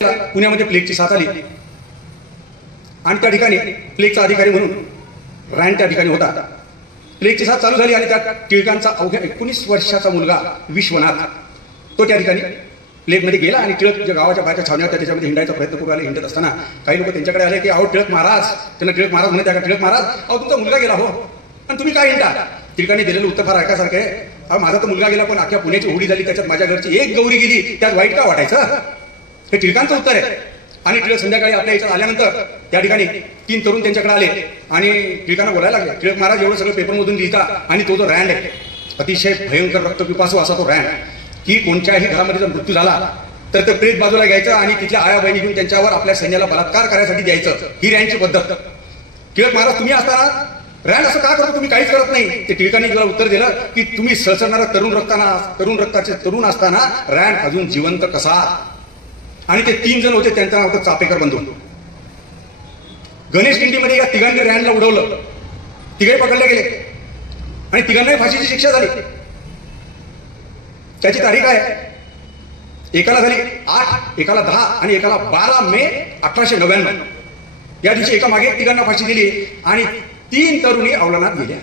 पुण्यामध्ये प्लेगची साथ आली आणि त्या ठिकाणी प्लेगचा अधिकारी म्हणून रँड त्या ठिकाणी होता. प्लेगची साथ चालू झाली आणि त्या टिळकांचा अवघ्या 19 वर्षाचा मुलगा विश्वनाथ तो त्या ठिकाणी प्लेगमध्ये गेला आणि टिळक ज्या गावाच्या बाहेरच्या छावण्या होत्या त्याच्यामध्ये हिंडायचा प्रयत्न करू आले. हिंडत असताना काही लोक त्यांच्याकडे आले की अहो टिळक महाराज, त्यांना टिळक महाराज म्हणत त्या टिळक महाराज अहो तुमचा मुलगा गेला हो आणि तुम्ही काय हिंडा. टिळकांनी दिलेलं उत्तर फार ऐकासारखं आहे. अहो माझा तर मुलगा गेला पण अख्ख्या पुण्याची होडी झाली त्याच्यात माझ्या घरची एक गौरी गेली त्यात वाईट का वाटायचं. हे टिळकांचं उत्तर आहे. आणि टिळक संध्याकाळी आपल्या याच्यात आल्यानंतर त्या ठिकाणी 3 तरुण त्यांच्याकडे आले आणि टिळकांना बोलायला लागले टिळक महाराज एवढं सगळं पेपरमधून लिहिता आणि तो जो रँड आहे अतिशय भयंकर रक्तपिपासू असा तो रँड की कोणत्याही घरामध्ये जर मृत्यू झाला तर ते प्रेत बाजूला घ्यायचं आणि तिच्या आया बहिणी घेऊन त्यांच्यावर आपल्या सैन्याला बलात्कार करण्यासाठी द्यायचं. ही रँडची पद्धत. टिळक महाराज तुम्ही असताना रँड असं का करतो, तुम्ही काहीच करत नाही. ते टिळकांनी तुला उत्तर दिलं की तुम्ही सळसळणारा तरुण रक्ताचे तरुण असताना रँड अजून जिवंत कसा. आणि ते 3 जण होते त्यांचं नाव होतं चापेकर बंधू. गणेश किंडीमध्ये या तिघांनी रँडला उडवलं. तिघे पकडले गेले आणि तिघांनाही फाशीची शिक्षा झाली. त्याची तारीख आहे एकाला झाली 8, एकाला 10 आणि एकाला 12 मे 1899. या दिवशी एका मागे तिघांना फाशी दिली आणि 3 तरुणी अवलानात गेल्या.